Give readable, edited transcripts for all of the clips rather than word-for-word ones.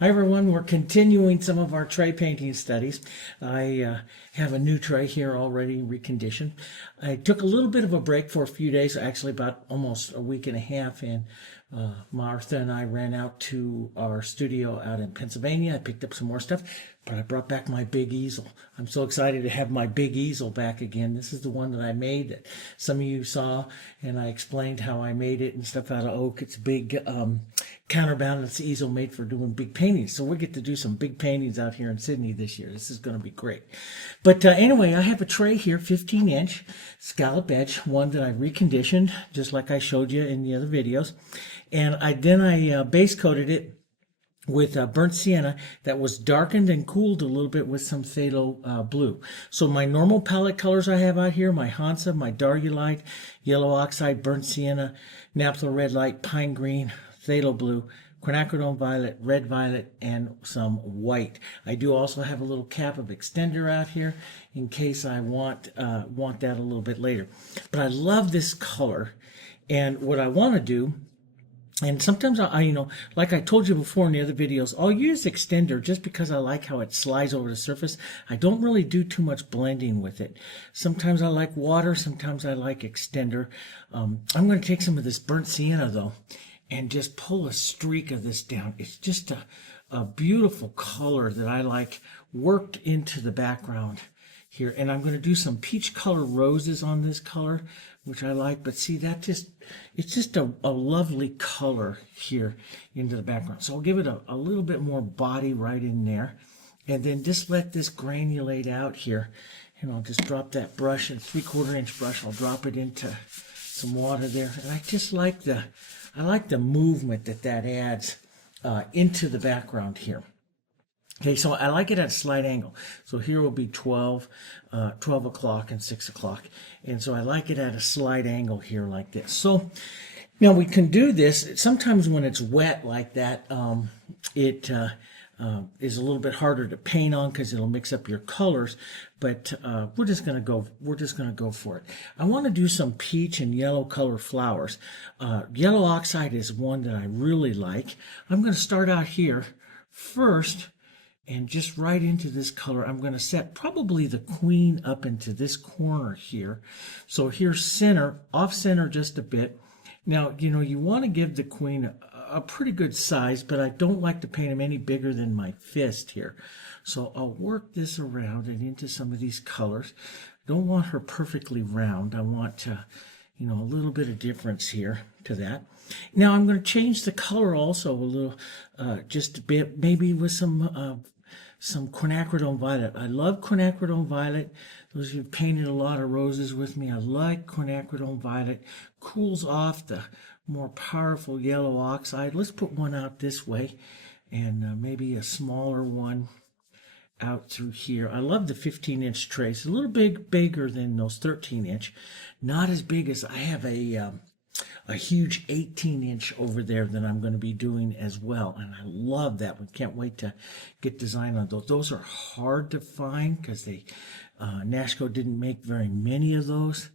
Hi everyone, we're continuing some of our tray painting studies. I have a new tray here already reconditioned. I took a little bit of a break for a few days, actually about almost a week and a half, and Martha and I ran out to our studio out in Pennsylvania. I picked up some more stuff, but I brought back my big easel. I'm so excited to have my big easel back again. This is the one that I made that some of you saw, and I explained how I made it and stuff out of oak. It's a big counterbalance easel made for doing big paintings. So we get to do some big paintings out here in Sydney this year. This is going to be great. But anyway, I have a tray here, 15-inch scallop edge, one that I reconditioned, just like I showed you in the other videos. And I base coated it with burnt sienna that was darkened and cooled a little bit with some phthalo blue. So my normal palette colors I have out here, my Hansa, my Darulite, yellow oxide, burnt sienna, naphtha red light, pine green, phthalo blue, quinacridone violet, red violet, and some white. I do also have a little cap of extender out here in case I want that a little bit later. But I love this color, and what I want to do, and sometimes like I told you before in the other videos, I'll use extender just because I like how it slides over the surface. I don't really do too much blending with it. Sometimes I like water, sometimes I like extender. I'm going to take some of this burnt sienna though and just pull a streak of this down. It's just a beautiful color that I like worked into the background here. And I'm going to do some peach color roses on this color, which I like. But see, it's just a lovely color here into the background. So I'll give it a little bit more body right in there. And then just let this granulate out here. And I'll just drop that brush, a 3/4 inch brush. I'll drop it into some water there. And I just like I like the movement that adds into the background here. Okay, so I like it at a slight angle. So here will be 12 o'clock and 6 o'clock. And so I like it at a slight angle here like this. So now we can do this. Sometimes when it's wet like that, it is a little bit harder to paint on because it'll mix up your colors. But we're just gonna go for it. I want to do some peach and yellow color flowers. Yellow oxide is one that I really like. I'm going to start out here first. And just right into this color, I'm going to set probably the queen up into this corner here. So here's center, off center just a bit. Now, you want to give the queen a pretty good size, but I don't like to paint them any bigger than my fist here. So I'll work this around and into some of these colors. Don't want her perfectly round. I want a little bit of difference here to that. Now I'm going to change the color also a little, just a bit, maybe with some quinacridone violet. I love quinacridone violet. Those of you who've painted a lot of roses with me, I like quinacridone violet. Cools off the more powerful yellow oxide. Let's put one out this way and maybe a smaller one out through here. I love the 15-inch trays. A little bigger than those 13-inch. Not as big as I have a huge 18-inch over there that I'm going to be doing as well. And I love that one. Can't wait to get design on those. Those are hard to find because Nashco didn't make very many of those.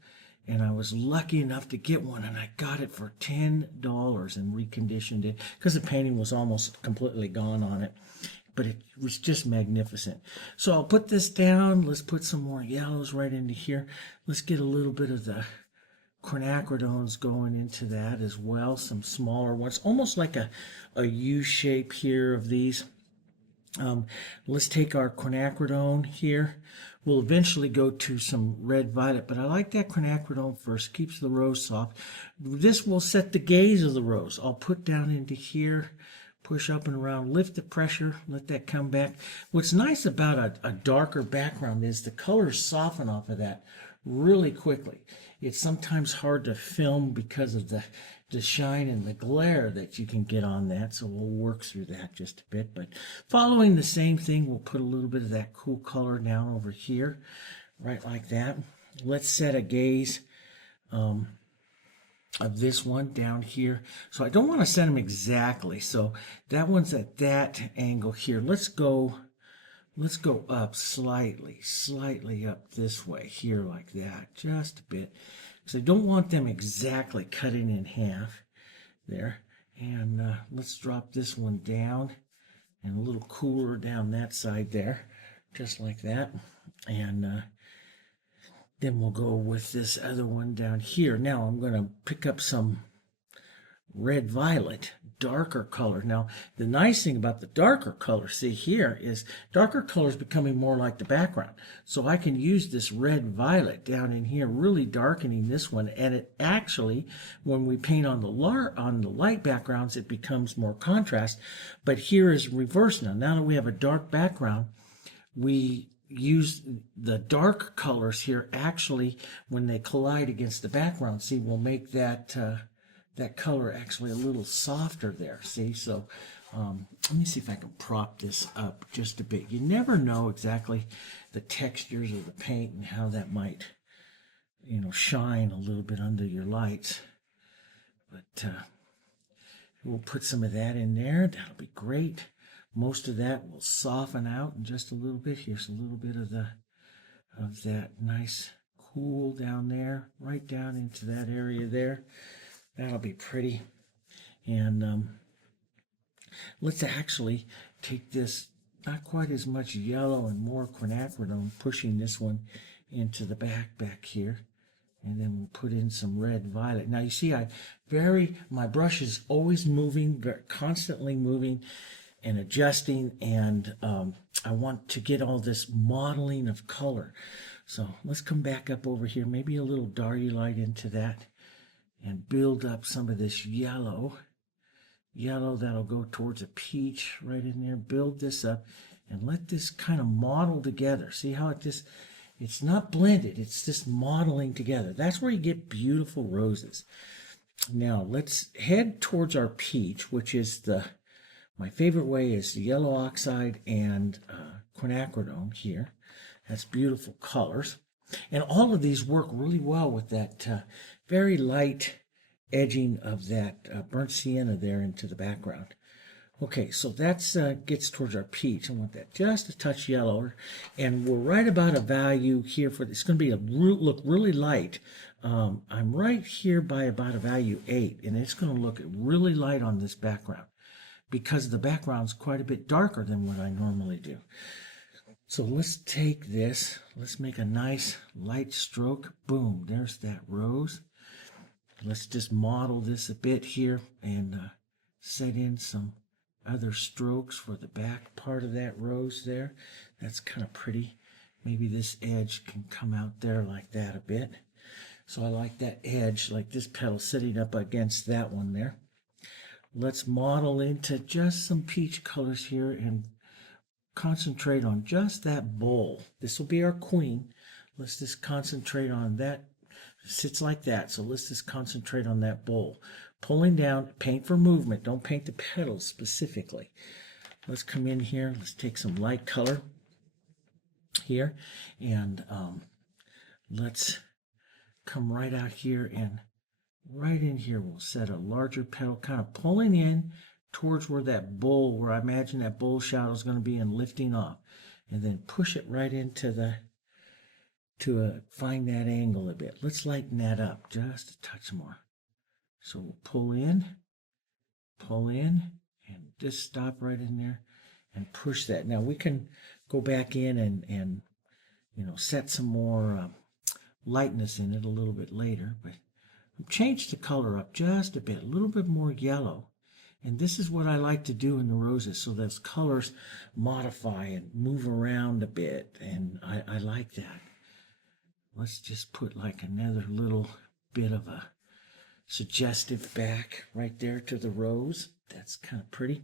And I was lucky enough to get one, and I got it for $10 and reconditioned it because the painting was almost completely gone on it. But it was just magnificent. So I'll put this down. Let's put some more yellows right into here. Let's get a little bit of the quinacridones going into that as well, some smaller ones, almost like a U shape here of these. Let's take our quinacridone here. We'll eventually go to some red violet, but I like that quinacridone first, keeps the rose soft. This will set the gaze of the rose. I'll put down into here, push up and around, lift the pressure, let that come back. What's nice about a darker background is the colors soften off of that really quickly. It's sometimes hard to film because of the shine and the glare that you can get on that, so we'll work through that just a bit. But following the same thing, we'll put a little bit of that cool color down over here, right like that. Let's set a gaze of this one down here. So I don't want to set them exactly, so that one's at that angle here. Let's go up slightly up this way here like that, just a bit. So I don't want them exactly cutting in half there. And let's drop this one down and a little cooler down that side there, just like that. And then we'll go with this other one down here. Now I'm going to pick up some red violet, darker color. Now the nice thing about the darker color, see here, is darker color is becoming more like the background. So I can use this red violet down in here, really darkening this one, and it actually, when we paint on the light backgrounds, it becomes more contrast. But here is reverse now. Now that we have a dark background, we use the dark colors here actually, when they collide against the background, see, we'll make that that color actually a little softer there, see? So let me see if I can prop this up just a bit. You never know exactly the textures of the paint and how that might, you know, shine a little bit under your lights. But we'll put some of that in there. That'll be great. Most of that will soften out in just a little bit. Here's a little bit of that nice cool down there, right down into that area there. That'll be pretty. And let's actually take this, not quite as much yellow and more quinacridone, pushing this one into the back here. And then we'll put in some red violet. Now you see, my brush is always moving, constantly moving and adjusting, and I want to get all this modeling of color. So let's come back up over here, maybe a little diarylite into that, and build up some of this yellow that'll go towards a peach right in there. Build this up and let this kind of model together. See how it's not blended, it's just modeling together. That's where you get beautiful roses. Now let's head towards our peach, which is my favorite way is the yellow oxide and quinacridone here. That's beautiful colors. And all of these work really well with that very light edging of that burnt sienna there into the background. Okay, so that's gets towards our peach. I want that just a touch yellower. And we're right about a value here for this. It's going to be look really light. I'm right here by about a value 8, and it's going to look really light on this background, because the background's quite a bit darker than what I normally do. So let's take this, let's make a nice light stroke. Boom, there's that rose. Let's just model this a bit here and set in some other strokes for the back part of that rose there. That's kind of pretty. Maybe this edge can come out there like that a bit. So I like that edge, like this petal sitting up against that one there. Let's model into just some peach colors here and concentrate on just that bowl. This will be our queen. Let's just concentrate on that. It sits like that, so let's just concentrate on that bowl. Pulling down, paint for movement. Don't paint the petals specifically. Let's come in here. Let's take some light color here, and let's come right out here, and right in here we'll set a larger petal, kind of pulling in towards where that bowl, where I imagine that bowl shadow is going to be, and lifting off, and then push it right into find that angle a bit. Let's lighten that up just a touch more. So we'll pull in, and just stop right in there and push that. Now we can go back in and you know, set some more lightness in it a little bit later, but change the color up just a bit, a little bit more yellow. And this is what I like to do in the roses, so those colors modify and move around a bit, and I like that. Let's just put like another little bit of a suggestive back right there to the rose. That's kind of pretty.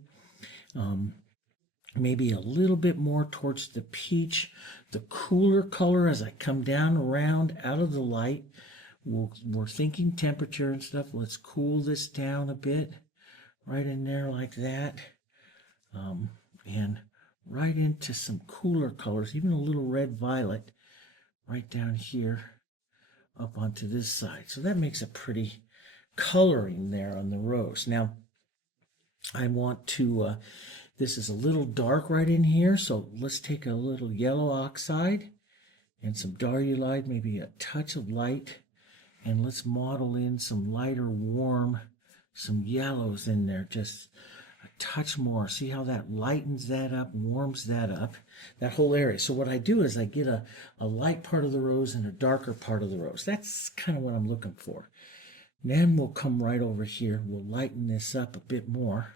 Maybe a little bit more towards the peach, the cooler color as I come down around out of the light. We're thinking temperature and stuff. Let's cool this down a bit. Right in there like that, and right into some cooler colors, even a little red violet right down here up onto this side. So that makes a pretty coloring there on the rose. Now I want to, this is a little dark right in here, so let's take a little yellow oxide and some diarylite, maybe a touch of light, and let's model in some lighter warm, some yellows in there, just a touch more. See how that lightens that up, warms that up, that whole area. So what I do is I get a light part of the rose and a darker part of the rose. That's kind of what I'm looking for. Then we'll come right over here. We'll lighten this up a bit more.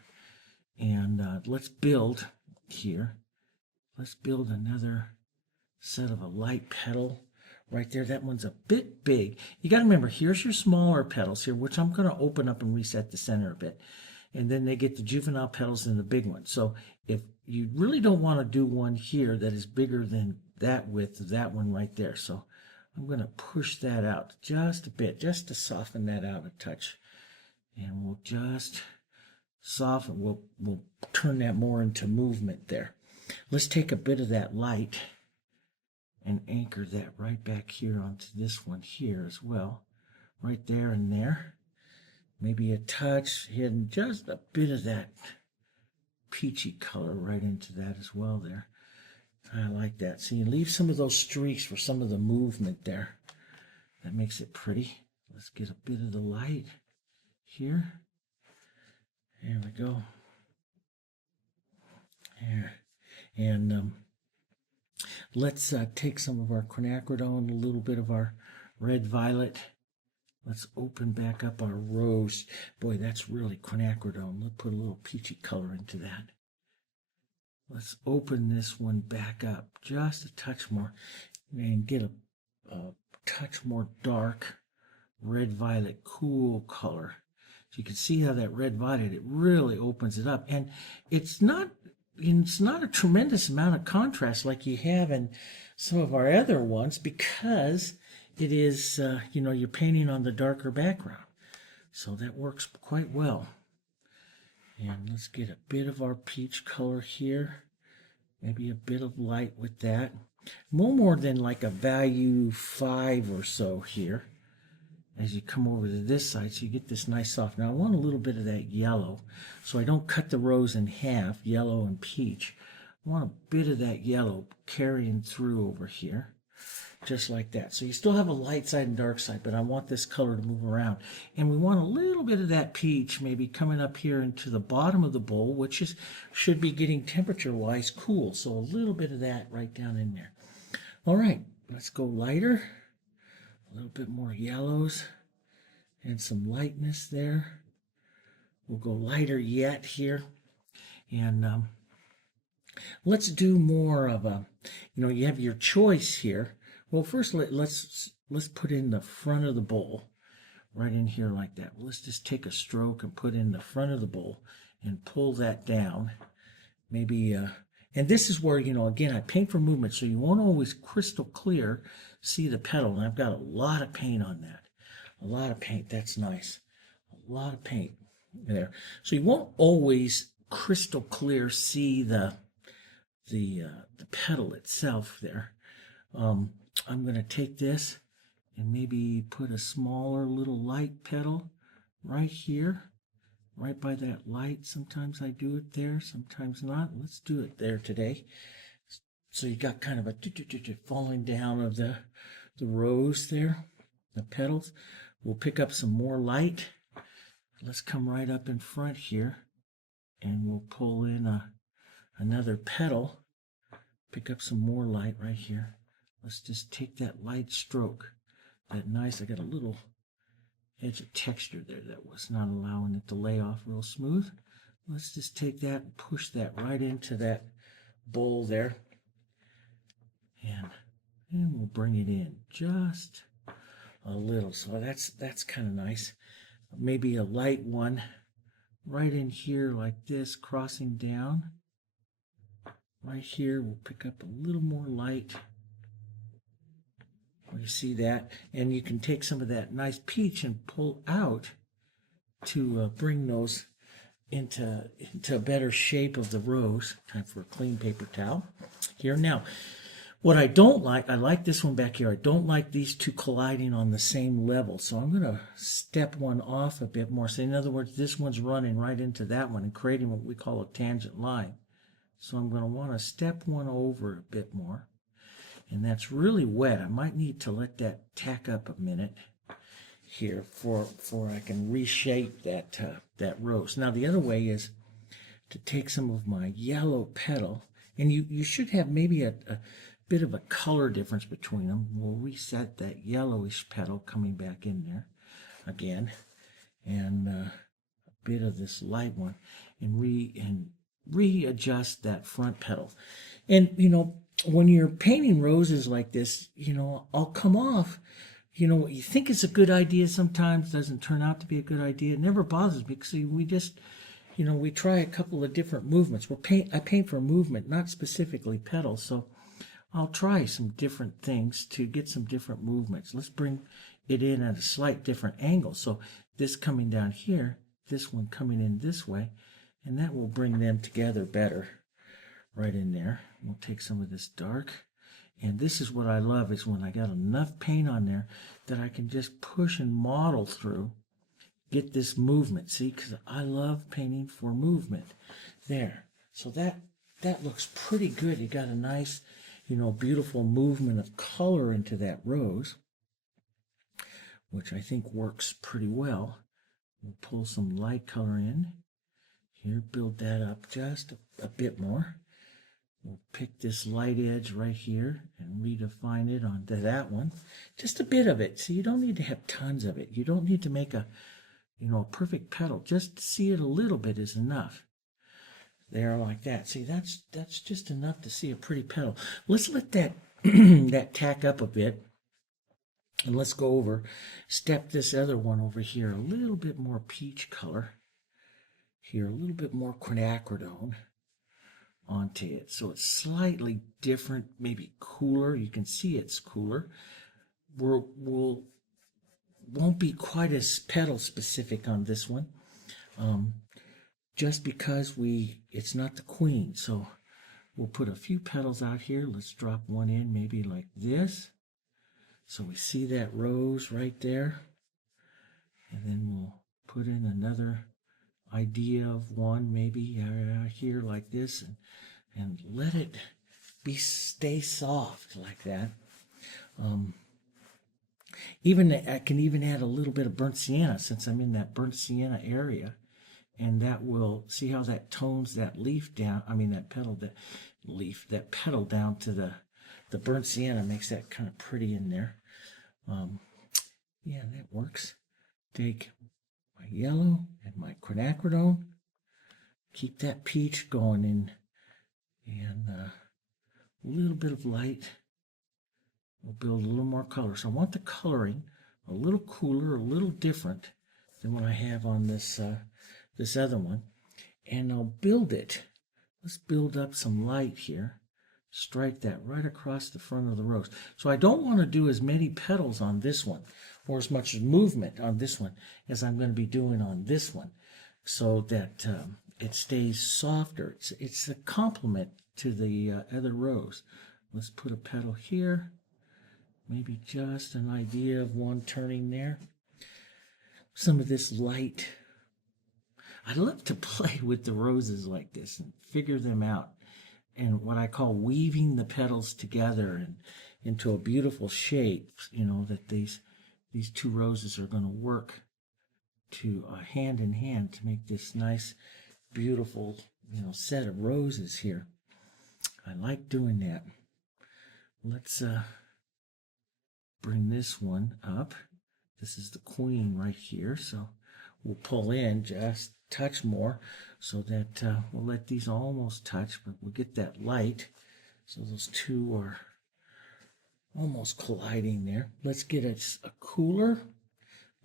And let's build here. Let's build another set of a light petal right there. That one's a bit big. You got to remember, here's your smaller petals here, which I'm going to open up and reset the center a bit. And then they get the juvenile petals and the big one. So if you really don't want to do one here that is bigger than that width of that one right there. So I'm going to push that out just a bit, just to soften that out a touch. And we'll just soften, we'll turn that more into movement there. Let's take a bit of that light and anchor that right back here onto this one here as well. Right there and there. Maybe a touch, hidden just a bit of that peachy color right into that as well there. I like that. See, you leave some of those streaks for some of the movement there. That makes it pretty. Let's get a bit of the light here. There we go. There. And let's take some of our quinacridone, a little bit of our red violet. Let's open back up our rose. Boy, that's really quinacridone. Let's put a little peachy color into that. Let's open this one back up just a touch more and get a touch more dark red violet cool color. So you can see how that red violet, it really opens it up. And it's not a tremendous amount of contrast like you have in some of our other ones, because it is, you're painting on the darker background. So that works quite well. And let's get a bit of our peach color here. Maybe a bit of light with that. More than like a value 5 or so here. As you come over to this side, so you get this nice soft. Now I want a little bit of that yellow, so I don't cut the rose in half, yellow and peach. I want a bit of that yellow carrying through over here, just like that. So you still have a light side and dark side, but I want this color to move around. And we want a little bit of that peach maybe coming up here into the bottom of the bowl, which should be getting temperature-wise cool. So a little bit of that right down in there. All right, let's go lighter. A little bit more yellows and some lightness there. We'll go lighter yet here. And let's do more of a, you have your choice here. Well, first let's put in the front of the bowl, right in here like that. Let's just take a stroke and put in the front of the bowl and pull that down. Maybe, and this is where, again, I paint for movement, so you won't always crystal clear see the petal. And I've got a lot of paint on that. A lot of paint, that's nice. A lot of paint there. So you won't always crystal clear see the petal itself there. I'm going to take this and maybe put a smaller little light petal right here, right by that light. Sometimes I do it there, sometimes not. Let's do it there today. So you got kind of a falling down of the rose there, the petals. We'll pick up some more light. Let's come right up in front here and we'll pull in another petal. Pick up some more light right here. Let's just take that light stroke. That nice, I got a little edge of texture there that was not allowing it to lay off real smooth. Let's just take that and push that right into that bowl there. And we'll bring it in just a little. So that's kind of nice. Maybe a light one right in here like this, crossing down. Right here, we'll pick up a little more light. You see that? And you can take some of that nice peach and pull out to bring those into a better shape of the rose. Time for a clean paper towel here. Now, what I don't like, I like this one back here. I don't like these two colliding on the same level. So I'm going to step one off a bit more. So in other words, this one's running right into that one and creating what we call a tangent line. So I'm going to want to step one over a bit more. And that's really wet. I might need to let that tack up a minute here before I can reshape that rose. Now the other way is to take some of my yellow petal, and you should have maybe a bit of a color difference between them. We'll reset that yellowish petal coming back in there again, and a bit of this light one, and readjust that front petal. And when you're painting roses like this, I'll come off. What you think is a good idea sometimes doesn't turn out to be a good idea. It never bothers me because we just, we try a couple of different movements. I paint for movement, not specifically petals. So I'll try some different things to get some different movements. Let's bring it in at a slight different angle. So this coming down here, this one coming in this way, and that will bring them together better right in there. We'll take some of this dark. And this is what I love, is when I got enough paint on there that I can just push and model through, get this movement. See, because I love painting for movement. There. So that looks pretty good. You got a nice, beautiful movement of color into that rose, which I think works pretty well. We'll pull some light color in. Here, build that up just a bit more. We'll pick this light edge right here and redefine it onto that one. Just a bit of it. So you don't need to have tons of it. You don't need to make a perfect petal. Just to see it a little bit is enough. There, like that. See, that's just enough to see a pretty petal. Let's let that that tack up a bit. And let's go over, step this other one over here, a little bit more peach color. Here, a little bit more quinacridone onto it, so it's slightly different, maybe cooler. You can see it's cooler. Won't be quite as petal specific on this one, just because it's not the queen. So we'll put a few petals out here. Let's drop one in, maybe like this, so we see that rose right there, and then we'll put in another idea of one, maybe here like this, and let it stay soft like that. I can even add a little bit of burnt sienna, since I'm in that burnt sienna area, and that will, see how that tones that leaf down. I mean that petal down to the burnt sienna, makes that kind of pretty in there. Yeah, that works. Take my yellow and my quinacridone, keep that peach going in, and a little bit of light will build a little more color. So I want the coloring a little cooler, a little different than what I have on this this other one, and I'll build it. Let's build up some light here. Strike that right across the front of the rose. So I don't want to do as many petals on this one, or as much movement on this one, as I'm going to be doing on this one, so that it stays softer. It's a complement to the other rose. Let's put a petal here, maybe just an idea of one turning there. Some of this light. I love to play with the roses like this and figure them out, and what I call weaving the petals together and into a beautiful shape, that these two roses are going to work to hand in hand to make this nice, beautiful, set of roses here. I like doing that. Let's bring this one up. This is the queen right here, so we'll pull in just a touch more, so that we'll let these almost touch, but we'll get that light, so those two are almost colliding there. Let's get a cooler,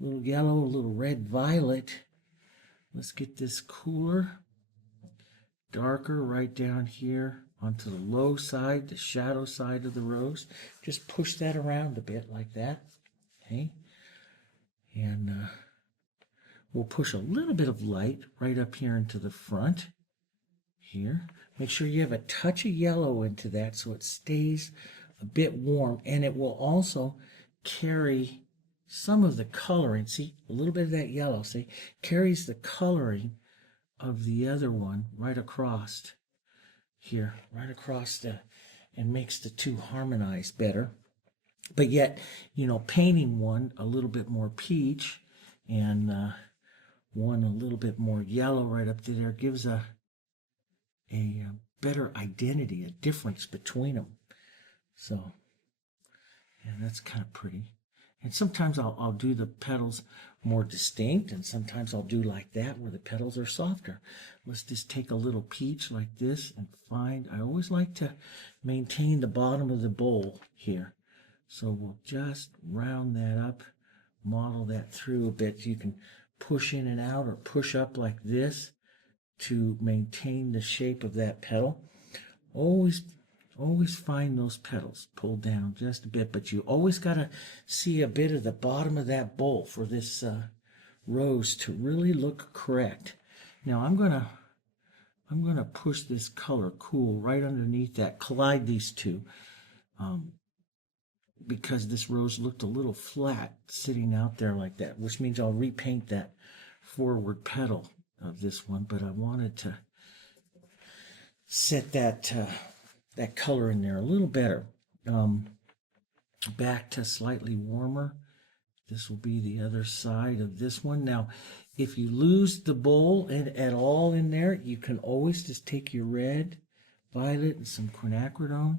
a little yellow, a little red violet. Let's get this cooler, darker right down here onto the low side, the shadow side of the rose. Just push that around a bit like that. Okay, and we'll push a little bit of light right up here into the front here. Make sure you have a touch of yellow into that so it stays a bit warm, and it will also carry some of the coloring. See, a little bit of that yellow, see, carries the coloring of the other one right across here, right across and makes the two harmonize better. But yet, painting one a little bit more peach and one a little bit more yellow right up there gives a a better identity, a difference between them. So, yeah, that's kind of pretty. And sometimes I'll do the petals more distinct, and sometimes I'll do like that where the petals are softer. Let's just take a little peach like this and find, I always like to maintain the bottom of the bowl here. So we'll just round that up, model that through a bit. You can push in and out or push up like this to maintain the shape of that petal. Always find those petals, pull down just a bit, but you always got to see a bit of the bottom of that bowl for this rose to really look correct. Now I'm gonna push this color cool right underneath that, collide these two, because this rose looked a little flat sitting out there like that, which means I'll repaint that forward petal of this one, but I wanted to set that that color in there a little better. Back to slightly warmer. This will be the other side of this one. Now, if you lose the bowl at all in there, you can always just take your red, violet, and some quinacridone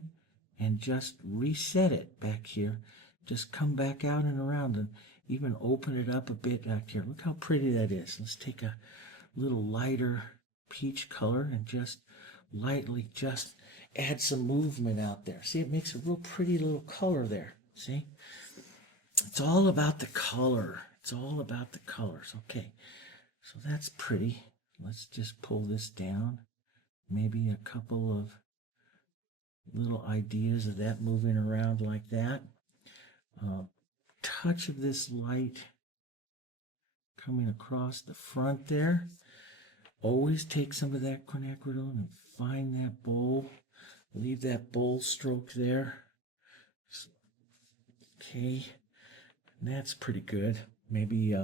and just reset it back here. Just come back out and around and even open it up a bit back here. Look how pretty that is. Let's take a little lighter peach color and just lightly just add some movement out there. See, it makes a real pretty little color there. See? It's all about the color. It's all about the colors. Okay, so that's pretty. Let's just pull this down. Maybe a couple of little ideas of that moving around like that. Touch of this light coming across the front there. Always take some of that quinacridone and find that bowl. Leave that bowl stroke there. Okay, and that's pretty good. Maybe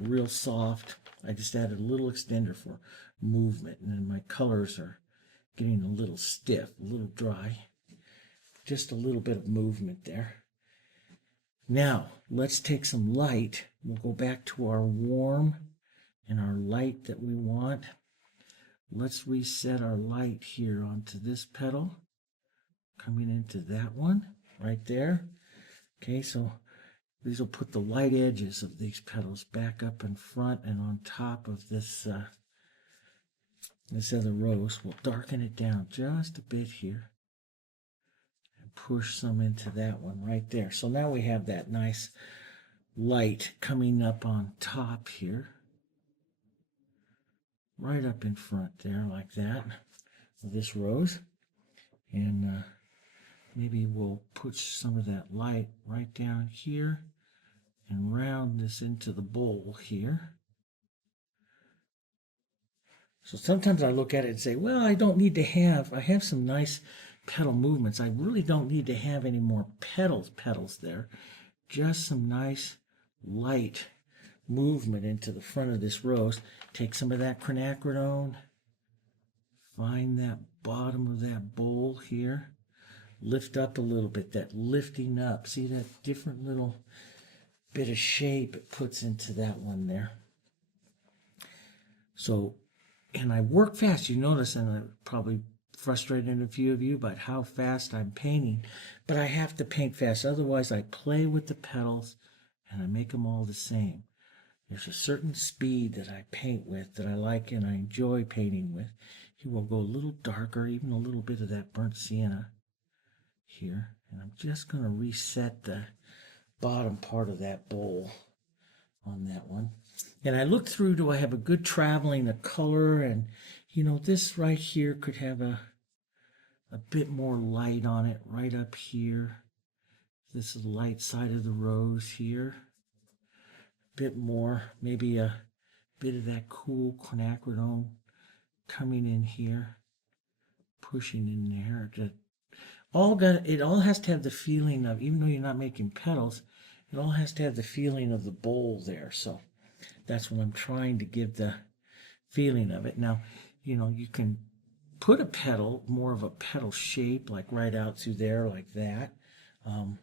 real soft. I just added a little extender for movement, and then my colors are getting a little stiff, a little dry. Just a little bit of movement there. Now, let's take some light. We'll go back to our warm and our light that we want. Let's reset our light here onto this petal, coming into that one right there. Okay, so these will put the light edges of these petals back up in front and on top of this this other rose. We'll darken it down just a bit here and push some into that one right there. So now we have that nice light coming up on top here, right up in front there like that of this rose. And maybe we'll put some of that light right down here and round this into the bowl here. So sometimes I look at it and say, well, I have some nice petal movements. I really don't need to have any more petals there. Just some nice light movement into the front of this rose. Take some of that quinacridone. Find that bottom of that bowl here. Lift up a little bit, that lifting up. See that different little bit of shape it puts into that one there. So, and I work fast. You notice, and I probably frustrated a few of you about how fast I'm painting, but I have to paint fast. Otherwise, I play with the petals and I make them all the same. There's a certain speed that I paint with that I like and I enjoy painting with. He will go a little darker, even a little bit of that burnt sienna here. And I'm just going to reset the bottom part of that bowl on that one. And I look through, do I have a good traveling of color? And, you know, this right here could have a bit more light on it right up here. This is the light side of the rose here. A bit more, maybe a bit of that cool quinacridone coming in here, pushing in there. It all has to have the feeling of, even though you're not making petals, it all has to have the feeling of the bowl there. So that's what I'm trying to give the feeling of it. Now, you know, you can put a petal, more of a petal shape, like right out through there like that. And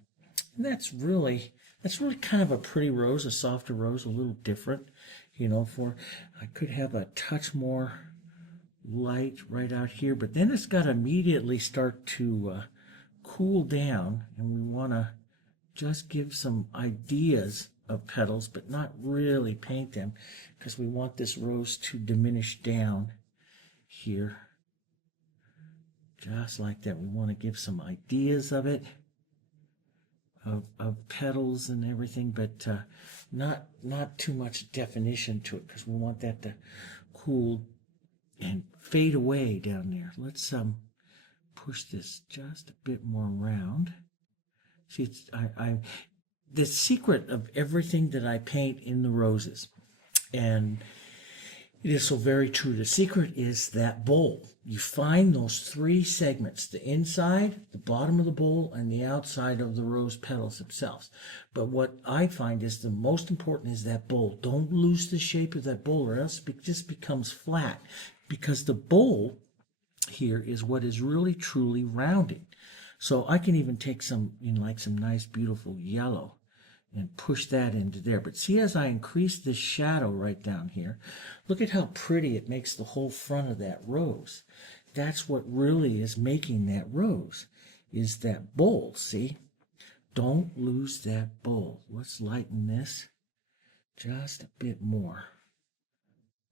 that's really kind of a pretty rose, a softer rose, a little different, you know, I could have a touch more light right out here, but then it's got to immediately start to cool down, and we want to just give some ideas of petals, but not really paint them, because we want this rose to diminish down here, just like that. We want to give some ideas of it, of petals and everything, but not too much definition to it, because we want that to cool and fade away down there. Let's push this just a bit more around. See, the secret of everything that I paint in the roses, and it is so very true, the secret is that bowl. You find those three segments: the inside, the bottom of the bowl, and the outside of the rose petals themselves. But what I find is the most important is that bowl. Don't lose the shape of that bowl, or else it just becomes flat, because the bowl here is what is really truly rounded. So I can even take some, like some nice beautiful yellow and push that into there. But see, as I increase this shadow right down here, look at how pretty it makes the whole front of that rose. That's what really is making that rose, is that bowl. See? Don't lose that bowl. Let's lighten this just a bit more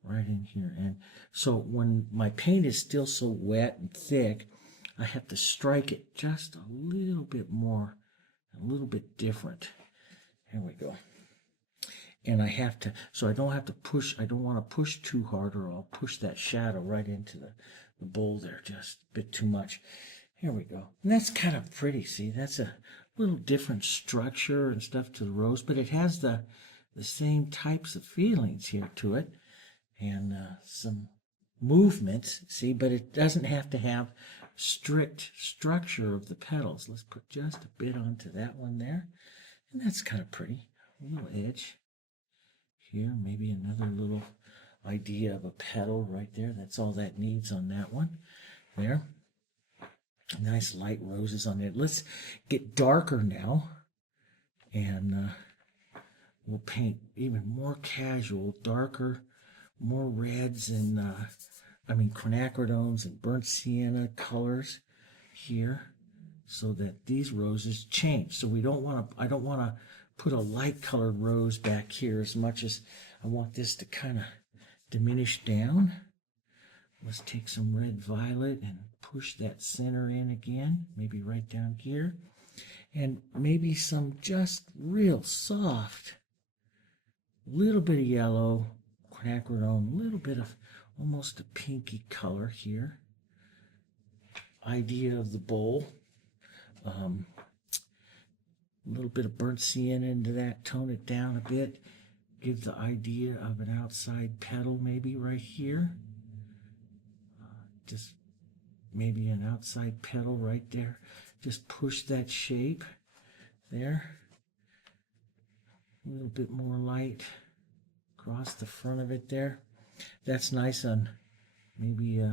right in here. And so when my paint is still so wet and thick, I have to strike it just a little bit more, a little bit different. Here we go. And I have to, so I don't have to push, I don't want to push too hard, or I'll push that shadow right into the bowl there just a bit too much. Here we go. And that's kind of pretty, see? That's a little different structure and stuff to the rose, but it has the same types of feelings here to it, and some movements, see? But it doesn't have to have strict structure of the petals. Let's put just a bit onto that one there. And that's kind of pretty. A little edge here, maybe another little idea of a petal right there. That's all that needs on that one. There. Nice light roses on it. Let's get darker now, and we'll paint even more casual, darker, more reds and quinacridones and burnt sienna colors here, so that these roses change. So we don't want to, I don't want to put a light colored rose back here as much as I want this to kind of diminish down. Let's take some red violet and push that center in again, maybe right down here. And maybe some just real soft, little bit of yellow, quinacridone, a little bit of almost a pinky color here. Idea of the bowl. A little bit of burnt sienna into that, tone it down a bit, give the idea of an outside petal maybe right here. Just maybe an outside petal right there. Just push that shape there. A little bit more light across the front of it there. That's nice on maybe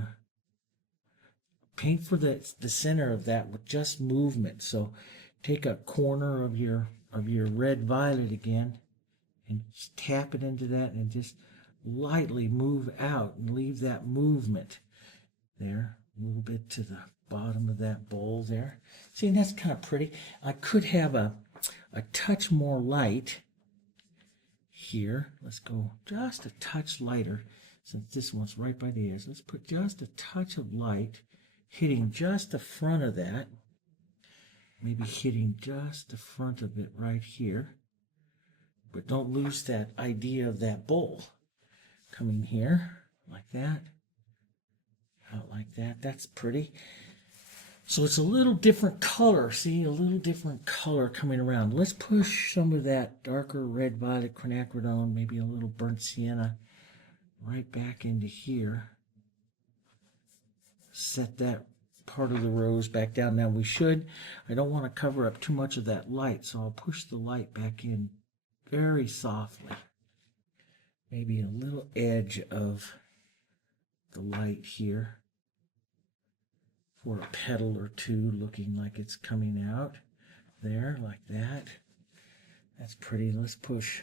paint for the center of that with just movement. So take a corner of your red violet again and just tap it into that and just lightly move out and leave that movement there, a little bit to the bottom of that bowl there. See, and that's kind of pretty. I could have a touch more light here. Let's go just a touch lighter, since this one's right by the edge. Let's put just a touch of light hitting just the front of that. Maybe hitting just the front of it right here. But don't lose that idea of that bowl. Coming here, like that. Out like that. That's pretty. So it's a little different color. See, a little different color coming around. Let's push some of that darker red violet quinacridone, maybe a little burnt sienna, right back into here. Set that part of the rose back down. Now I don't want to cover up too much of that light, so I'll push the light back in very softly. Maybe a little edge of the light here for a petal or two looking like it's coming out there, like that. That's pretty. Let's push.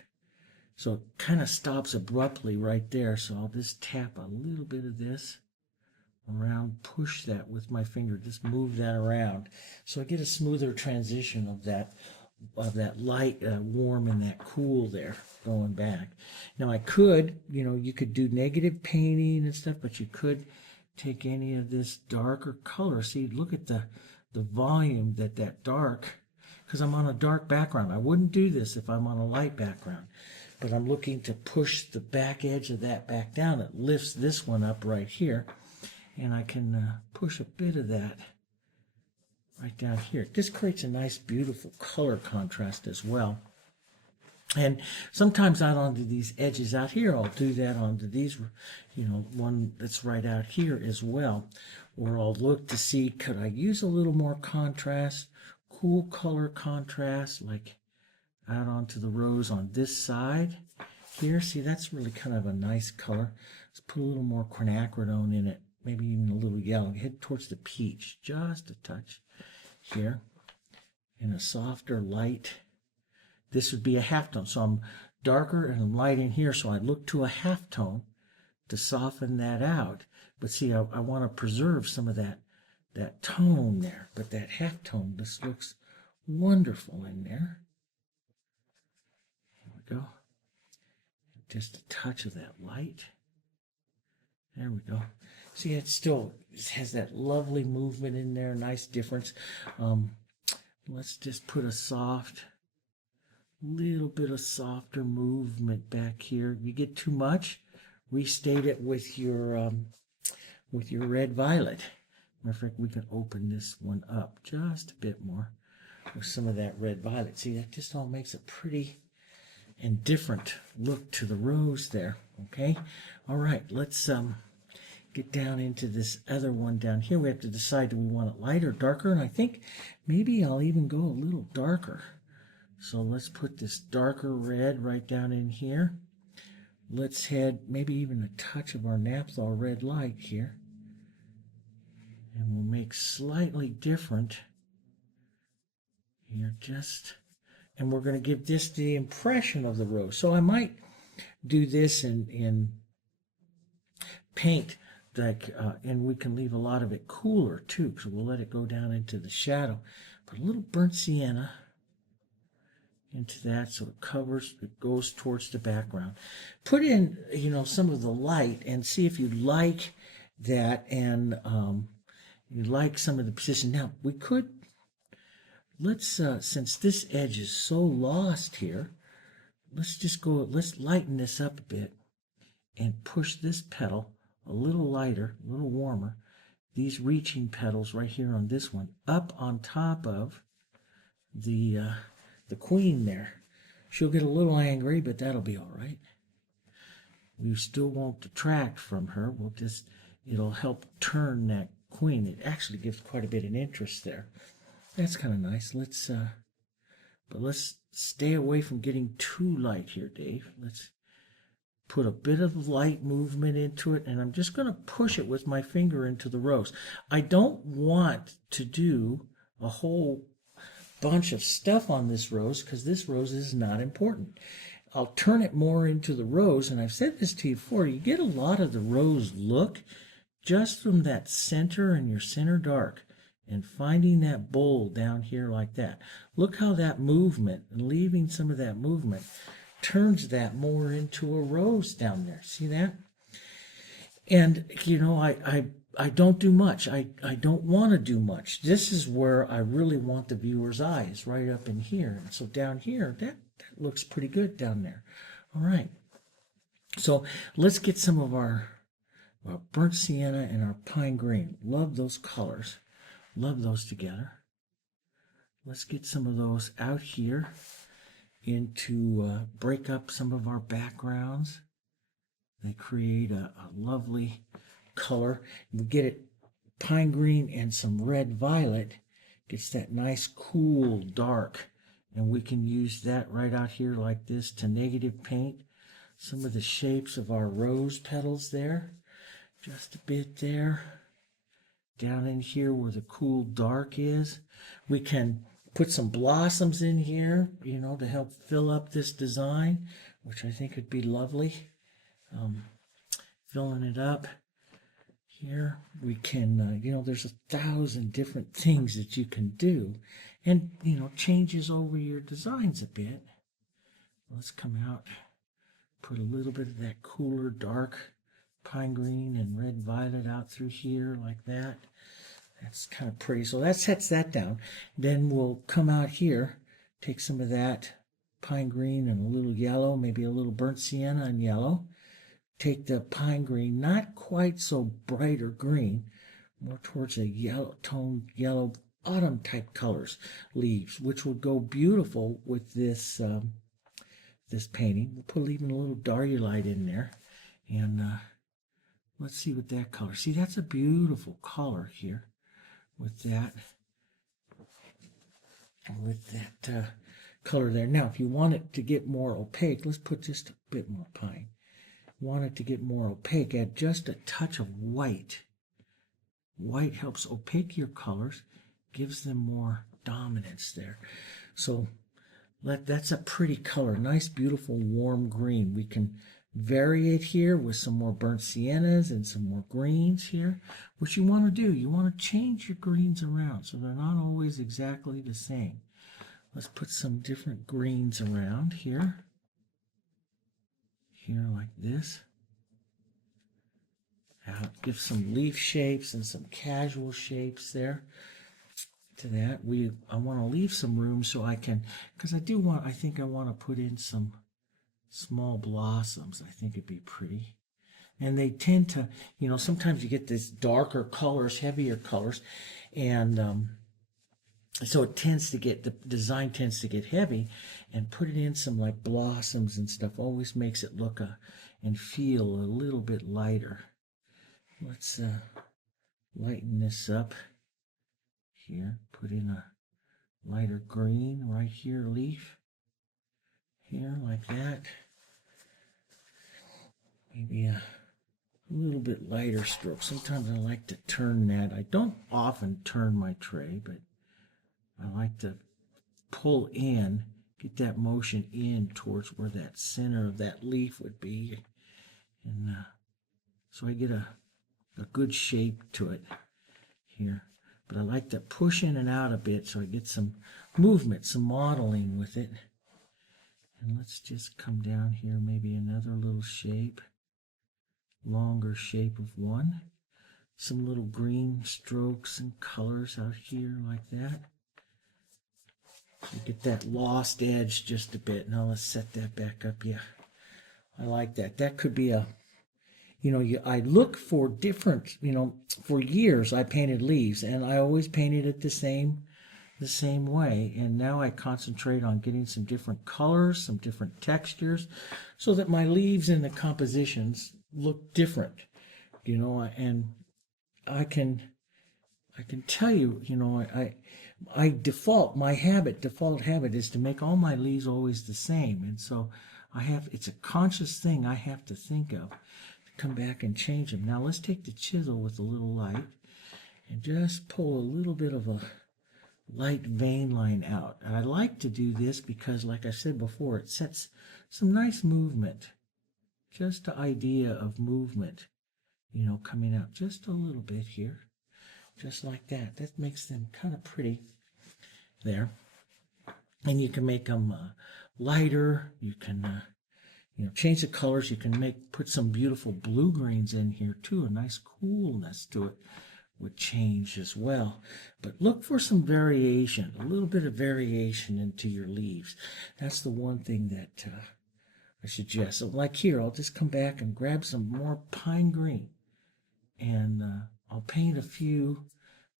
So it kind of stops abruptly right there, so I'll just tap a little bit of this around, push that with my finger, just move that around. So I get a smoother transition of that light, warm and that cool there going back. Now I could, you could do negative painting and stuff, but you could take any of this darker color. See, look at the volume that dark, because I'm on a dark background. I wouldn't do this if I'm on a light background, but I'm looking to push the back edge of that back down. It lifts this one up right here, and I can push a bit of that right down here. This creates a nice, beautiful color contrast as well. And sometimes out onto these edges out here, I'll do that onto these, one that's right out here as well. Or I'll look to see, could I use a little more contrast, cool color contrast, like out onto the rose on this side here. See, that's really kind of a nice color. Let's put a little more quinacridone in it, maybe even a little yellow. Head towards the peach, just a touch here, in a softer light. This would be a halftone, so I'm darker and I'm light in here, so I look to a halftone to soften that out. But see, I want to preserve some of that tone there, but that halftone, this looks wonderful in there. There we go. Just a touch of that light. There we go. See, it still has that lovely movement in there, nice difference. Let's just put a little bit of softer movement back here. You get too much, restate it with your red violet. Matter of fact, we can open this one up just a bit more with some of that red violet. See, that just all makes a pretty and different look to the rose there. Okay, all right, let's get down into this other one down here. We have to decide, do we want it lighter or darker? And I think maybe I'll even go a little darker. So let's put this darker red right down in here. Let's add maybe even a touch of our naphthol red light here. And we'll make slightly different here, and we're going to give this the impression of the rose. So I might do this in paint, and we can leave a lot of it cooler too, because we'll let it go down into the shadow. Put a little burnt sienna into that so it goes towards the background. Put in, some of the light and see if you like that, and you like some of the position. Now, we could, let's, since this edge is so lost here, let's lighten this up a bit and push this petal a little lighter, a little warmer. These reaching petals right here on this one, up on top of the queen there. She'll get a little angry, but that'll be all right. We still won't detract from her. It'll help turn that queen. It actually gives quite a bit of interest there. That's kind of nice. But let's stay away from getting too light here, Dave. Let's put a bit of light movement into it, and I'm just going to push it with my finger into the rose. I don't want to do a whole bunch of stuff on this rose, because this rose is not important. I'll turn it more into the rose, and I've said this to you before, you get a lot of the rose look just from that center and your center dark, and finding that bowl down here like that. Look how that movement, and leaving some of that movement, turns that more into a rose down there. See that? And, I don't do much. I don't want to do much. This is where I really want the viewer's eyes, right up in here. And so down here, that looks pretty good down there. All right. So let's get some of our burnt sienna and our pine green. Love those colors. Love those together. Let's get some of those out here into break up some of our backgrounds. They create a lovely color. We get it pine green and some red violet. Gets that nice cool dark, and we can use that right out here like this to negative paint some of the shapes of our rose petals there. Just a bit there. Down in here where the cool dark is. We can put some blossoms in here, to help fill up this design, which I think would be lovely. Filling it up Here we can, there's 1,000 different things that you can do, and, changes over your designs a bit. Let's come out, put a little bit of that cooler, dark pine green and red violet out through here like that. That's kind of pretty. So that sets that down. Then we'll come out here, take some of that pine green and a little yellow, maybe a little burnt sienna and yellow. Take the pine green, not quite so bright or green, more towards a yellow toned yellow autumn type colors, leaves, which would go beautiful with this this painting. We'll put even a little Darulite in there, and let's see what that color. See, that's a beautiful color here with that color there. Now, if you want it to get more opaque, let's put just a bit more pine. Want it to get more opaque, add just a touch of white. White helps opaque your colors, gives them more dominance there. So that's a pretty color, nice, beautiful, warm green. We can vary it here with some more burnt siennas and some more greens here. What you want to do, you want to change your greens around so they're not always exactly the same. Let's put some different greens around here. Here like this. Give some leaf shapes and some casual shapes there to that. I want to leave some room so I can, because I think I want to put in some small blossoms. I think it'd be pretty. And they tend to, sometimes you get this darker colors, heavier colors, and so it tends to get, the design tends to get heavy, and put it in some like blossoms and stuff always makes it look and feel a little bit lighter. Let's lighten this up here. Put in a lighter green right here, leaf. Here, like that. Maybe a little bit lighter stroke. Sometimes I like to turn that. I don't often turn my tray, but I like to pull in, get that motion in towards where that center of that leaf would be. And so I get a good shape to it here. But I like to push in and out a bit so I get some movement, some modeling with it. And let's just come down here, maybe another little shape, longer shape of one. Some little green strokes and colors out here like that. You get that lost edge just a bit. Now let's set that back up. Yeah, I like that. That could be a, I look for different, for years I painted leaves, and I always painted it the same way. And now I concentrate on getting some different colors, some different textures, so that my leaves and the compositions look different, and I can tell you, default habit is to make all my leaves always the same. And so it's a conscious thing I have to think of to come back and change them. Now let's take the chisel with a little light and just pull a little bit of a light vein line out. And I like to do this because, like I said before, it sets some nice movement. Just the idea of movement, coming out just a little bit here. Just like that. That makes them kind of pretty there. And you can make them lighter. You can, change the colors. You can put some beautiful blue greens in here too. A nice coolness to it would change as well. But look for some variation, a little bit of variation into your leaves. That's the one thing that I suggest. So like here, I'll just come back and grab some more pine green. And I'll paint a few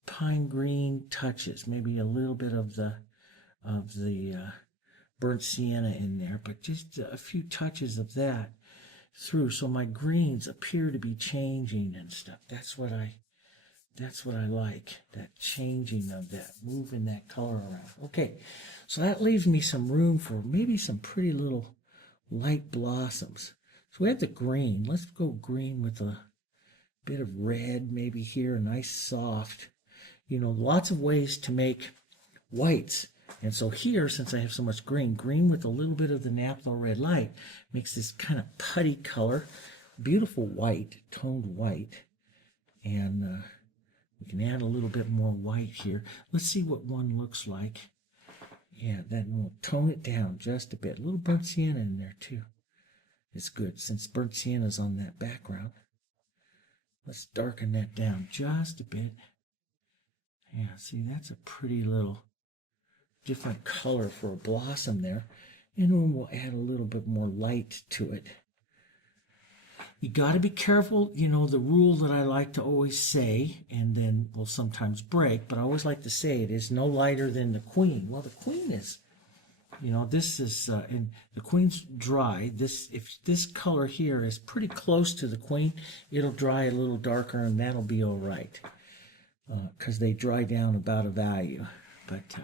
pine green touches, maybe a little bit of the burnt sienna in there, but just a few touches of that through, so my greens appear to be changing and stuff. That's what I like, that changing of that, moving that color around. Okay, so that leaves me some room for maybe some pretty little light blossoms. So we have the green. Let's go green with a bit of red maybe here, a nice soft, lots of ways to make whites. And so here, since I have so much green with a little bit of the naphtha red light makes this kind of putty color, beautiful white, toned white. And we can add a little bit more white here. Let's see what one looks like. Yeah, then we'll tone it down just a bit. A little burnt sienna in there too. It's good since burnt sienna is on that background. Let's darken that down just a bit. Yeah, see, that's a pretty little different color for a blossom there. And then we'll add a little bit more light to it. You got to be careful, you know, the rule that I like to always say, and then will sometimes break, but I always like to say it is no lighter than the queen. Well, the queen is, you know, this is, and the queen's dry. If this color here is pretty close to the queen, it'll dry a little darker, and that'll be all right, because they dry down about a value. But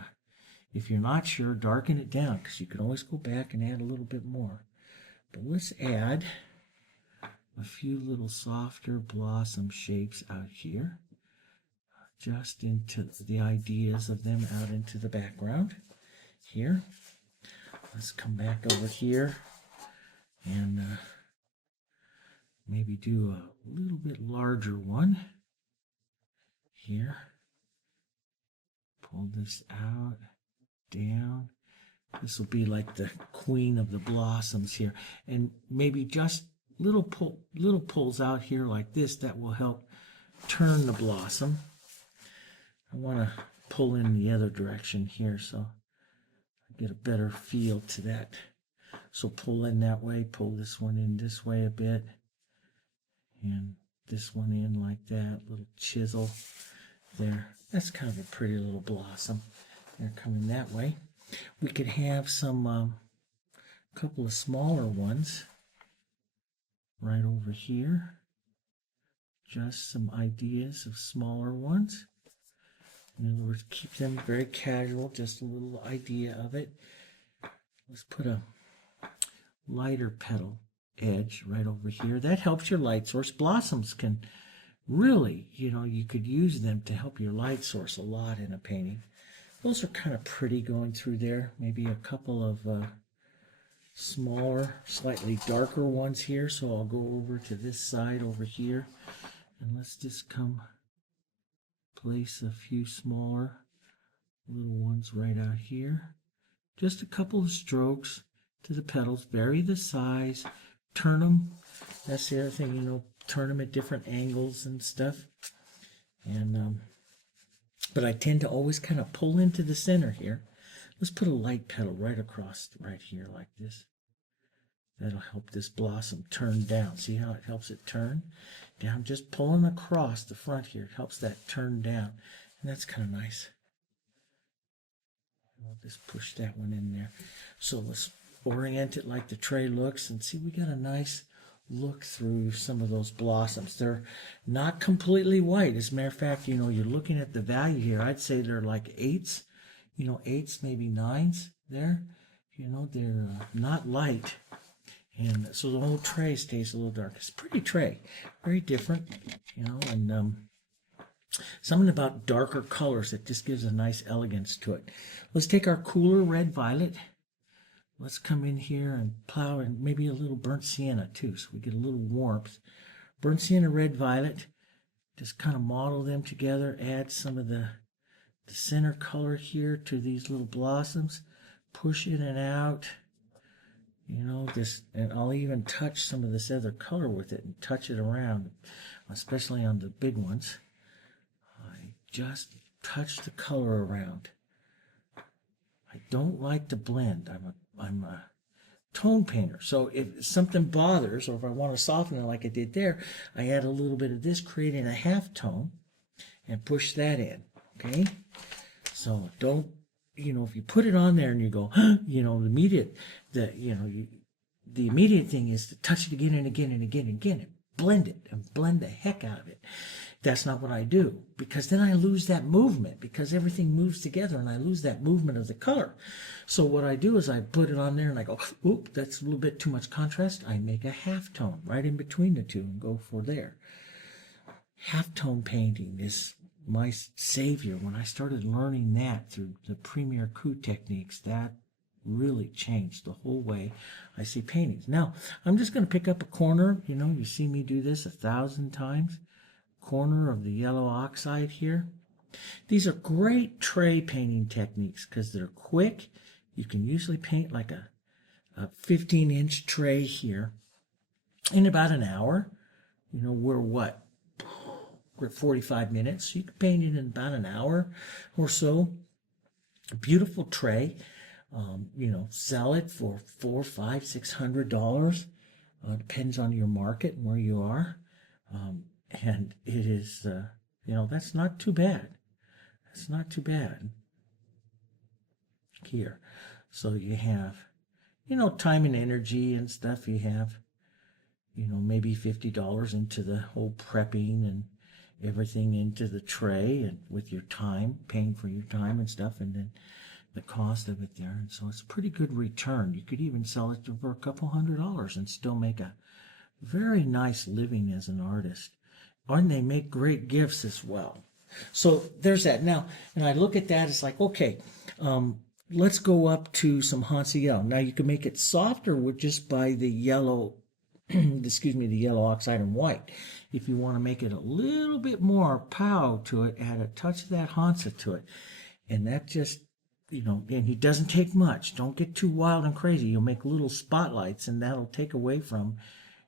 if you're not sure, darken it down, because you can always go back and add a little bit more. But let's add a few little softer blossom shapes out here, just into the ideas of them out into the background here. Let's come back over here and maybe do a little bit larger one here. Pull this out, down. This will be like the queen of the blossoms here, and maybe just little pulls out here like this that will help turn the blossom. I want to pull in the other direction here so I get a better feel to that. So pull in that way, pull this one in this way a bit, and this one in like that, little chisel there. That's kind of a pretty little blossom. They're coming that way. We could have some couple of smaller ones right over here. Just some ideas of smaller ones. In other words, keep them very casual, just a little idea of it. Let's put a lighter petal edge right over here. That helps your light source. Blossoms can really, you know, you could use them to help your light source a lot in a painting. Those are kind of pretty going through there. Maybe a couple of smaller, slightly darker ones here. So I'll go over to this side over here, and let's just place a few smaller little ones right out here. Just a couple of strokes to the petals. Vary the size. Turn them. That's the other thing, you know, turn them at different angles and stuff. And but I tend to always kind of pull into the center here. Let's put a light petal right across right here like this. That'll help this blossom turn down. See how it helps it turn down? Just pulling across the front here. It helps that turn down. And that's kind of nice. I'll just push that one in there. So let's orient it like the tray looks. And see, we got a nice look through some of those blossoms. They're not completely white. As a matter of fact, you know, you're looking at the value here. I'd say they're like 8s. You know, 8s, maybe 9s there. You know, they're not light. And so the whole tray stays a little dark. It's a pretty tray, very different, you know, and something about darker colors that just gives a nice elegance to it. Let's take our cooler red violet. Let's come in here and plow in maybe a little burnt sienna too, so we get a little warmth. Burnt sienna, red violet, just kind of model them together, add some of the center color here to these little blossoms, push in and out. You know, this, and I'll even touch some of this other color with it and touch it around, especially on the big ones. I just touch the color around. I don't like to blend. I'm a tone painter. So if something bothers, or if I want to soften it like I did there, I add a little bit of this, creating a half tone, and push that in. Okay? So don't, you know, if you put it on there and you go, you know, the immediate thing is to touch it again and again and again and again and blend it and blend the heck out of it. That's not what I do, because then I lose that movement, because everything moves together and I lose that movement of the color. So what I do is I put it on there and I go, oop, that's a little bit too much contrast. I make a half tone right in between the two and go for there. Half tone painting is my savior. When I started learning that through the Premier Coup techniques, that really changed the whole way I see paintings. Now, I'm just going to pick up a corner. You know, you see me do this 1,000 times. corner of the yellow oxide here. These are great tray painting techniques because they're quick. You can usually paint like a 15-inch tray here in about an hour. You know, we're at 45 minutes. You can paint it in about an hour or so. A beautiful tray. Sell it for $400, $500, $600. Depends on your market and where you are. And it is, that's not too bad. That's not too bad. Here. So you have, time and energy and stuff. You have, maybe $50 into the whole prepping and everything into the tray, and with your time, paying for your time and stuff, and then the cost of it there. And so it's a pretty good return. You could even sell it for a couple $100 and still make a very nice living as an artist. And they make great gifts as well. So there's that. Now, and I look at that, it's like, okay, let's go up to some Hansa yellow. Now you can make it softer with just by the yellow, the yellow oxide and white. If you want to make it a little bit more pow to it, add a touch of that Hansa to it. And that just, and it doesn't take much. Don't get too wild and crazy. You'll make little spotlights, and that'll take away from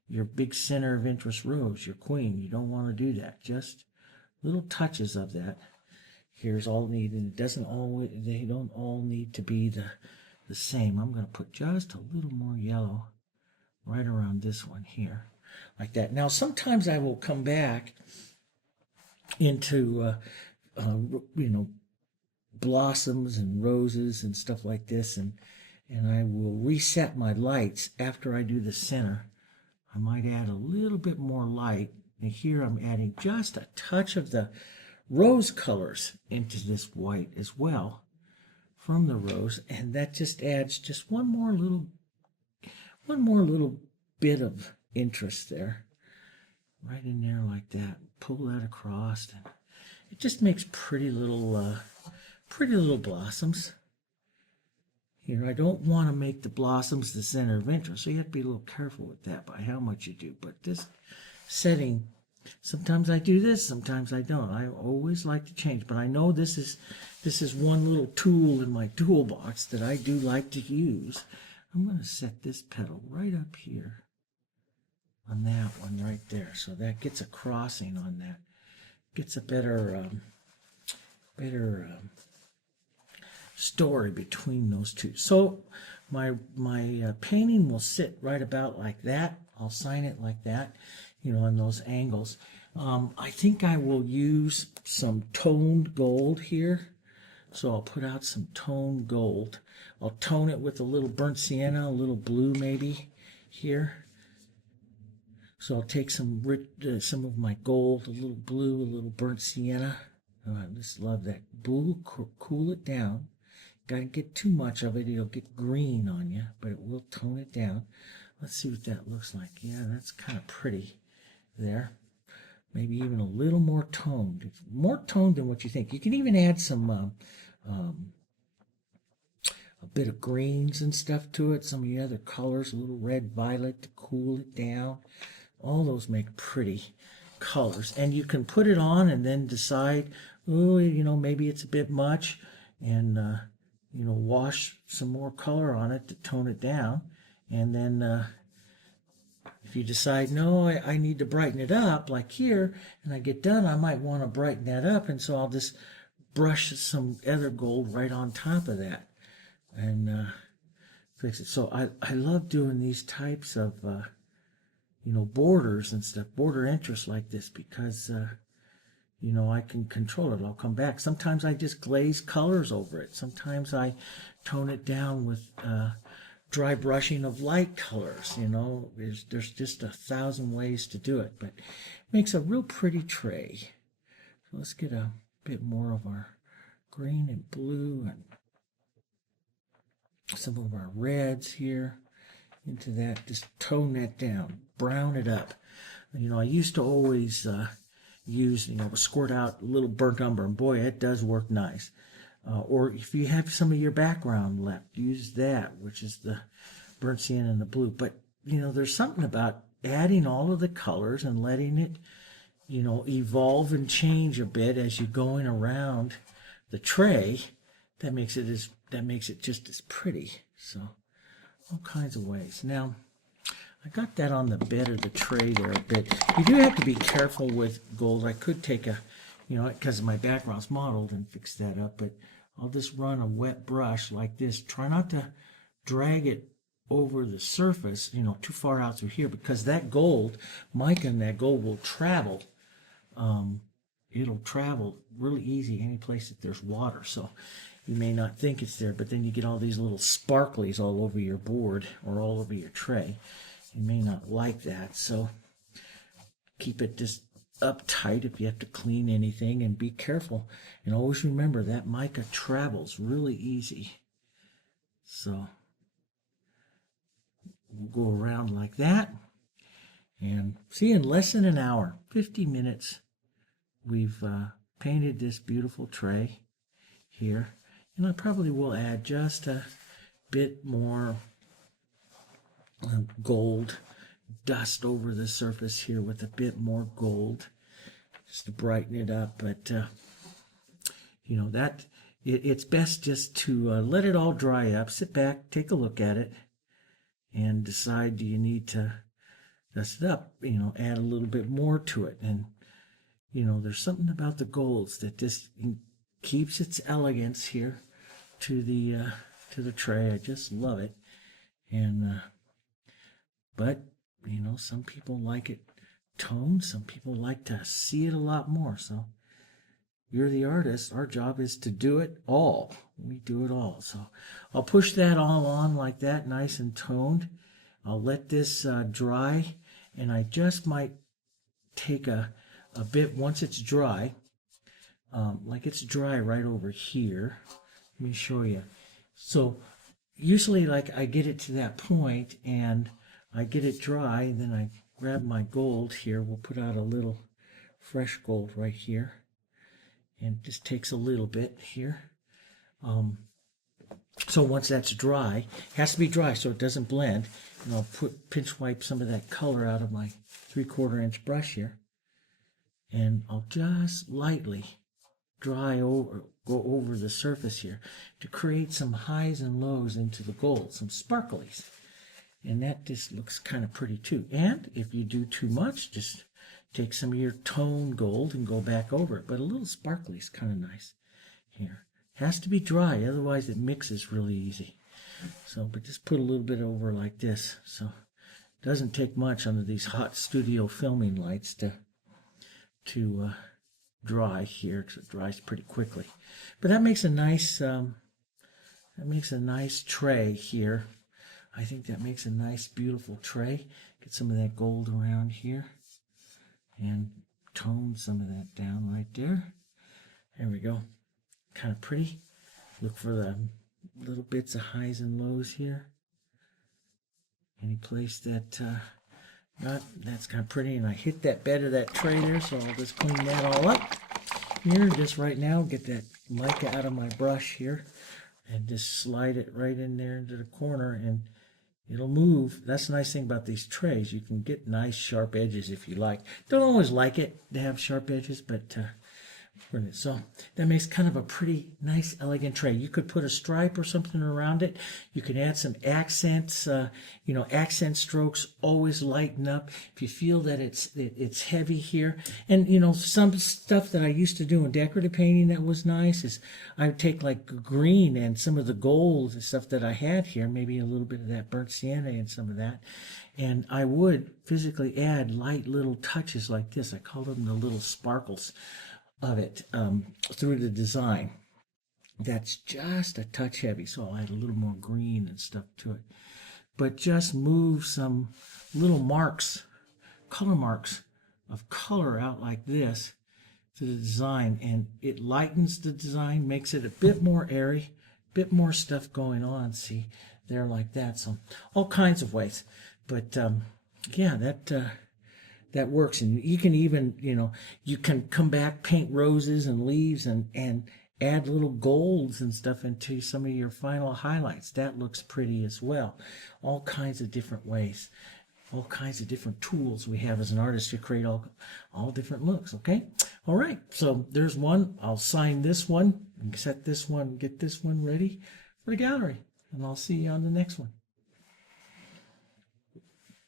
your big center of interest rose, your queen. You don't want to do that. Just little touches of that. Here's all needed. They don't all need to be the same. I'm going to put just a little more yellow right around this one here, like that. Now, sometimes I will come back into, blossoms and roses and stuff like this, and I will reset my lights after I do the center. I might add a little bit more light, and here I'm adding just a touch of the rose colors into this white as well from the rose, and that just adds just one more little bit of interest there, right in there like that. Pull that across, and it just makes pretty little blossoms. Here, I don't want to make the blossoms the center of interest, so you have to be a little careful with that by how much you do. But this setting, sometimes I do this, sometimes I don't. I always like to change, but I know this is one little tool in my toolbox that I do like to use. I'm going to set this petal right up here on that one right there, so that gets a crossing on that. Gets a better story between those two. So my painting will sit right about like that. I'll sign it like that, on those angles. I think I will use some toned gold here. So I'll put out some toned gold. I'll tone it with a little burnt sienna, a little blue maybe here. So I'll take some of my gold, a little blue, a little burnt sienna. I just love that. Blue, cool it down. Got to get too much of it, it'll get green on you, but it will tone it down. Let's see what that looks like. Yeah, that's kind of pretty there. Maybe even a little more toned. More toned than what you think. You can even add some a bit of greens and stuff to it, some of the other colors, a little red, violet to cool it down. All those make pretty colors. And you can put it on and then decide, oh, maybe it's a bit much, and wash some more color on it to tone it down. And then if you decide, no, I need to brighten it up, like here, and I get done, I might want to brighten that up, and so I'll just brush some other gold right on top of that and fix it. So I love doing these types of, borders and stuff, border interest like this, because I can control it. I'll come back. Sometimes I just glaze colors over it. Sometimes I tone it down with dry brushing of light colors. There's just 1,000 ways to do it, but it makes a real pretty tray. So let's get a bit more of our green and blue and some of our reds here into that. Just tone that down, brown it up. I used to always use, squirt out a little burnt umber, and boy, it does work nice. Or if you have some of your background left, use that, which is the burnt sienna and the blue. But, there's something about adding all of the colors and letting it, evolve and change a bit as you're going around the tray, that makes it just as pretty. So all kinds of ways. Now I got that on the bed of the tray there a bit. You do have to be careful with gold. I could take because my background's modeled, and fix that up, but I'll just run a wet brush like this. Try not to drag it over the surface, too far out through here, because that gold, mica and that gold will travel. It'll travel really easy any place that there's water. So you may not think it's there, but then you get all these little sparklies all over your board or all over your tray. You may not like that, so keep it just uptight if you have to clean anything, and be careful. And always remember that mica travels really easy. So we'll go around like that, and see, in less than an hour, 50 minutes, we've painted this beautiful tray here. And I probably will add just a bit more gold dust over the surface here with a bit more gold, just to brighten it up. But it's best just to let it all dry up, sit back, take a look at it, and decide, do you need to dust it up, add a little bit more to it. And there's something about the golds that just keeps its elegance here to the tray. I just love it. And but some people like it toned, some people like to see it a lot more. So you're the artist. Our job is to do it all. We do it all. So I'll push that all on like that, nice and toned. I'll let this dry, and I just might take a bit once it's dry, like it's dry right over here. Let me show you. So usually, like, I get it to that point and I get it dry, and then I grab my gold here. We'll put out a little fresh gold right here, and it just takes a little bit here. So once that's dry, it has to be dry so it doesn't blend, and I'll pinch wipe some of that color out of my 3/4 inch brush here, and I'll just lightly go over the surface here to create some highs and lows into the gold, some sparklies. And that just looks kind of pretty too. And if you do too much, just take some of your toned gold and go back over it. But a little sparkly is kind of nice here. Has to be dry, otherwise it mixes really easy. So, but just put a little bit over like this. So it doesn't take much under these hot studio filming lights to dry here, because it dries pretty quickly. But that makes a nice tray here. I think that makes a nice, beautiful tray. Get some of that gold around here and tone some of that down right there. There we go. Kind of pretty. Look for the little bits of highs and lows here. Any place that that's kind of pretty. And I hit that bed of that tray there, so I'll just clean that all up here just right now. Get that mica out of my brush here and just slide it right in there into the corner, and it'll move. That's the nice thing about these trays. You can get nice sharp edges if you like. Don't always like it to have sharp edges, but so that makes kind of a pretty nice, elegant tray. You could put a stripe or something around it. You can add some accents. Accent strokes always lighten up. If you feel that it's heavy here, and some stuff that I used to do in decorative painting that was nice is I would take like green and some of the gold and stuff that I had here, maybe a little bit of that burnt sienna and some of that, and I would physically add light little touches like this. I call them the little sparkles of it through the design. That's just a touch heavy, so I'll add a little more green and stuff to it. But just move some little marks, color marks of color out like this to the design, and it lightens the design, makes it a bit more airy, bit more stuff going on. See there, like that. So all kinds of ways. But yeah, that works. And you can even, you can come back, paint roses and leaves, and add little golds and stuff into some of your final highlights. That looks pretty as well. All kinds of different ways. all kinds of different tools we have as an artist to create all different looks. Okay. All right. So there's one. I'll sign this one and set this one, get this one ready for the gallery. And I'll see you on the next one.